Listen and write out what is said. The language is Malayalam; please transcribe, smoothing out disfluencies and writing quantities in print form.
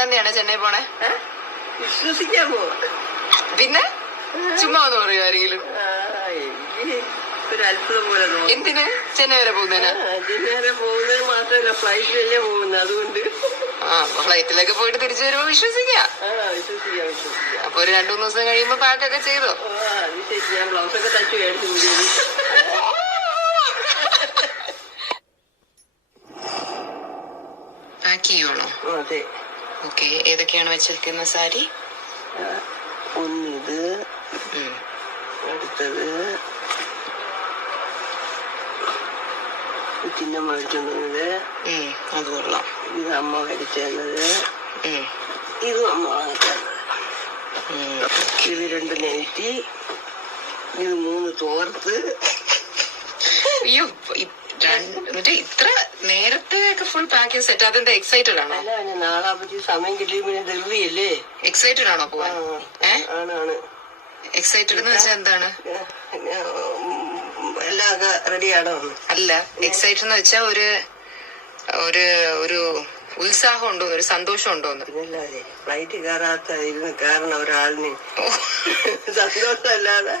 തന്നെയാണ് ചെന്നൈ പോണേ? വിശ്വസിക്കാൻ പോവാ. പിന്നെ ചുമ്മാ ഒന്ന് പറയൂ ആരെങ്കിലും. എനിക്ക് ഒരു അത്ഭുതം പോലെ തോന്നുന്നു. എന്തിന് ചെന്നൈ വരെ പോകുന്നതിന്? ചെന്നൈ വരെ പോകുന്നത് മാത്രമല്ല, ഫ്ലൈറ്റിലല്ലേ പോകുന്നത്, അതുകൊണ്ട്. ഫ്ലൈറ്റിലൊക്കെ പോയിട്ട് തിരിച്ചു വരുമ്പോ വിശ്വസിക്കാം. വിശ്വസിക്കാം. അപ്പൊ ഒരു 2-3 ദിവസം കഴിയുമ്പോ പാക്കൊക്കെ ചെയ്തോ? അത് ശരി. ഞാൻ ബ്ലൗസൊക്കെ തച്ചു മേടിച്ചു. പാക്ക് ചെയ്യുവാണോ? അതെ. ഓക്കെ. ഏതൊക്കെയാണ് വെച്ചിരിക്കുന്ന സാരി? ഒന്നിത്, അടുത്തത് ചിഹ്നം മേടിച്ചോണ്ടുവന്നത്, അത് കൊള്ളാം. ഇത് അമ്മ മേടിച്ചത്, ഇതും അമ്മ വാങ്ങിച്ചത്. ഇത് 2 നെറ്റി, ഇത് 3 തോർത്ത്. അയ്യോ, എന്നിട്ട് ഇത്ര നേരത്തെ ഒക്കെ ഫുൾ പാക്കിംഗ് സെറ്റ്. അതെന്താ, എക്സൈറ്റഡ് ആണോ? അല്ല, നാളെ പറ്റി സമയം കിട്ടിയപ്പോ ധൃതിയല്ലേ. എക്സൈറ്റഡ് ആണോ പോവാൻ? ആണ്. എക്സൈറ്റഡ് എന്ന് വെച്ചാൽ എന്താണ്? എല്ലാം റെഡിയാണോ? അല്ല, എക്സൈറ്റഡ് എന്ന് വെച്ചാ ഒരു ഉത്സാഹം ഉണ്ടോ, ഒരു സന്തോഷം ഉണ്ടോന്ന്. പിന്നല്ലാതെ ഫ്ലൈറ്റ് കയറാത്ത കാരണം ഒരാളിന് സന്തോഷമല്ലാതെ